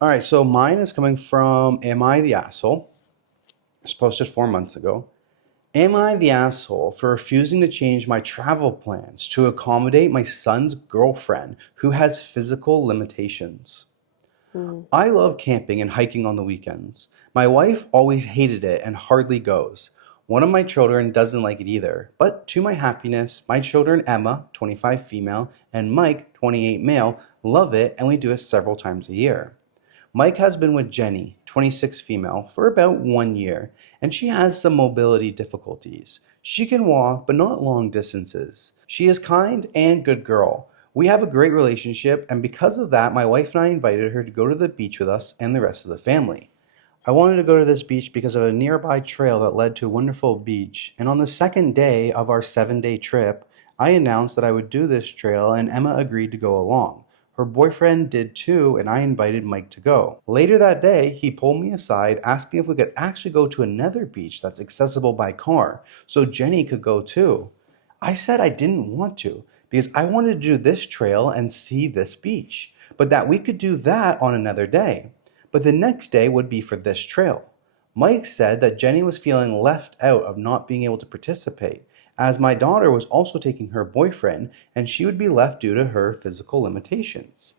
All right, so mine is coming from Am I the Asshole? It's posted 4 months ago. Am I the asshole for refusing to change my travel plans to accommodate my son's girlfriend who has physical limitations? Mm. I love camping and hiking on the weekends. My wife always hated it and hardly goes. One of my children doesn't like it either. But to my happiness, my children Emma, 25 female, and Mike, 28 male, love it and we do it several times a year. Mike has been with Jenny, 26 female, for about 1 year, and she has some mobility difficulties. She can walk, but not long distances. She is kind and good girl. We have a great relationship, and because of that, my wife and I invited her to go to the beach with us and the rest of the family. I wanted to go to this beach because of a nearby trail that led to a wonderful beach, and on the second day of our 7-day trip, I announced that I would do this trail, and Emma agreed to go along. Her boyfriend did too, and I invited Mike to go. Later that day, he pulled me aside asking if we could actually go to another beach that's accessible by car, so Jenny could go too. I said I didn't want to, because I wanted to do this trail and see this beach, but that we could do that on another day. But the next day would be for this trail. Mike said that Jenny was feeling left out of not being able to participate, as my daughter was also taking her boyfriend and she would be left due to her physical limitations.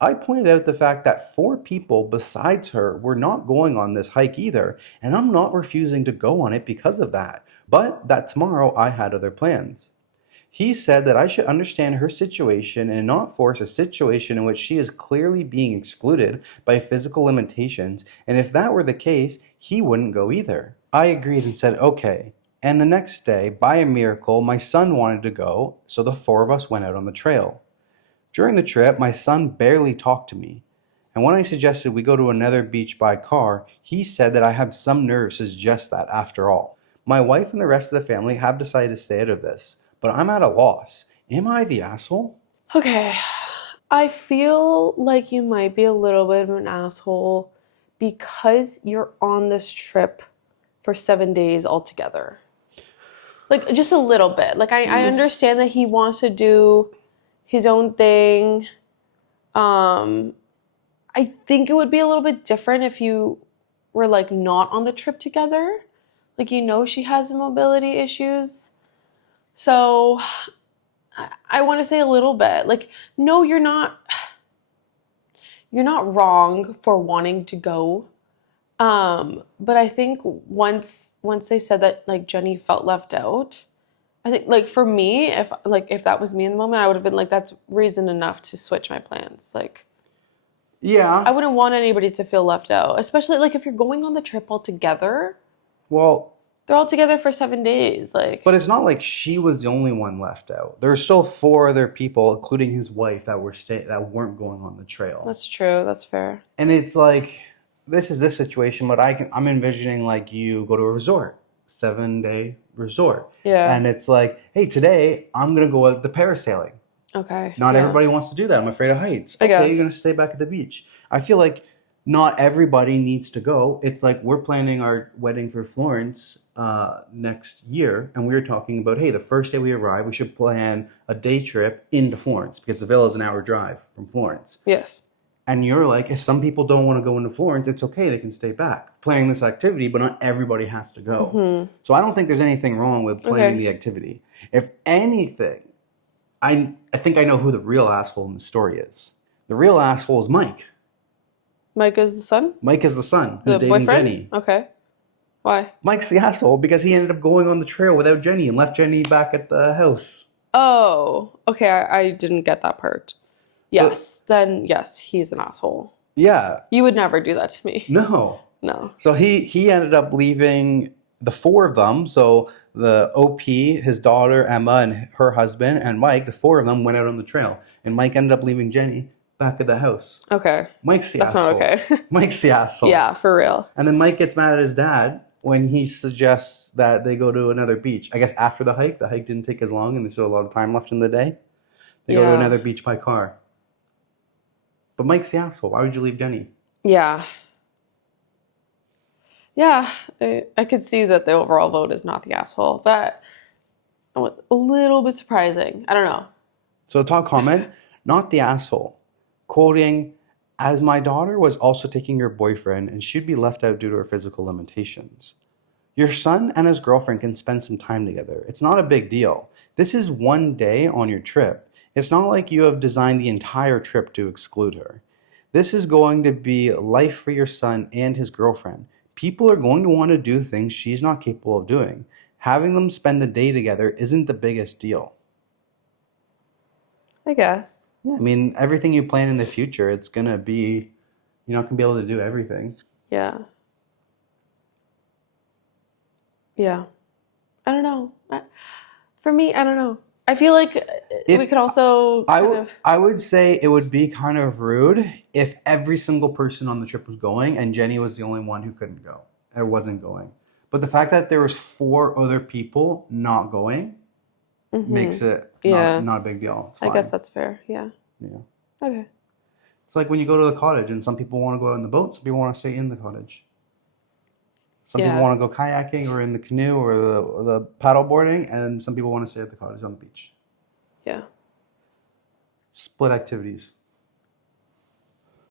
I pointed out the fact that 4 people besides her were not going on this hike either, and I'm not refusing to go on it because of that, but that tomorrow I had other plans. He said that I should understand her situation and not force a situation in which she is clearly being excluded by physical limitations, and if that were the case, he wouldn't go either. I agreed and said okay. And the next day, by a miracle, my son wanted to go, so the 4 of us went out on the trail. During the trip, my son barely talked to me. And when I suggested we go to another beach by car, he said that I have some nerves to suggest that after all. My wife and the rest of the family have decided to stay out of this, but I'm at a loss. Am I the asshole? Okay. I feel like you might be a little bit of an asshole because you're on this trip for 7 days altogether. Like, just a little bit. Like, I understand that he wants to do his own thing. I think it would be a little bit different if you were, like, not on the trip together. Like, she has mobility issues. So, I want to say a little bit. Like, no, you're not wrong for wanting to go. But I think once they said that, like, Jenny felt left out, I think, like, for me, if that was me in the moment, I would have been like, that's reason enough to switch my plans. Like, Yeah. I wouldn't want anybody to feel left out, especially, like, if you're going on the trip all together. Well, they're all together for 7 days, like. but it's not like she was the only one left out. There's still 4 other people, including his wife, that weren't going on the trail. That's true. That's fair. And it's like, this is this situation, but I'm envisioning like you go to a resort, 7-day resort. Yeah. And it's like, hey, today I'm going to go out the parasailing. Okay. Not yeah. everybody wants to do that. I'm afraid of heights. I Okay, guess. you're going to stay back at the beach. I feel like not everybody needs to go. It's like we're planning our wedding for Florence next year, and we were talking about, hey, the first day we arrive, we should plan a day trip into Florence because the villa is an hour drive from Florence. Yes. And you're like, if some people don't want to go into Florence, it's okay. They can stay back planning this activity, but not everybody has to go. Mm-hmm. So I don't think there's anything wrong with planning the activity. If anything, I think I know who the real asshole in the story is. The real asshole is Mike. Mike is the son? Mike is the son who's The dating boyfriend? Jenny. Okay. Why? Mike's the asshole because he ended up going on the trail without Jenny and left Jenny back at the house. Oh, okay. I didn't get that part. Yes. Then, yes, he's an asshole. Yeah. You would never do that to me. No. No. So he ended up leaving the 4 of them. So the OP, his daughter Emma, and her husband, and Mike, the 4 of them went out on the trail. And Mike ended up leaving Jenny back at the house. Okay. Mike's the That's asshole. not okay. Mike's the asshole. Yeah, for real. And then Mike gets mad at his dad when he suggests that they go to another beach. I guess after the hike didn't take as long and there's still a lot of time left in the day. They go to another beach by car. But Mike's the asshole. Why would you leave Jenny? Yeah. Yeah, I could see that the overall vote is not the asshole. But a little bit surprising. I don't know. So top comment, not the asshole. Quoting as my daughter was also taking your boyfriend and she'd be left out due to her physical limitations. Your son and his girlfriend can spend some time together. It's not a big deal. This is one day on your trip. It's not like you have designed the entire trip to exclude her. This is going to be life for your son and his girlfriend. People are going to want to do things she's not capable of doing. Having them spend the day together isn't the biggest deal. I guess. Yeah, I mean, everything you plan in the future, it's going to be, you're not going to be able to do everything. Yeah. Yeah. I don't know. For me, I don't know. I feel like we could also I would say it would be kind of rude if every single person on the trip was going and Jenny was the only one who couldn't go or wasn't going. But the fact that there was 4 other people not going makes it not a big deal. It's I fine. guess that's fair. Yeah. Yeah. Okay. It's like when you go to the cottage and some people want to go out in the boat, some people want to stay in the cottage. Some people want to go kayaking or in the canoe or the paddle boarding, and some people want to stay at the cottage on the beach. Yeah. Split activities.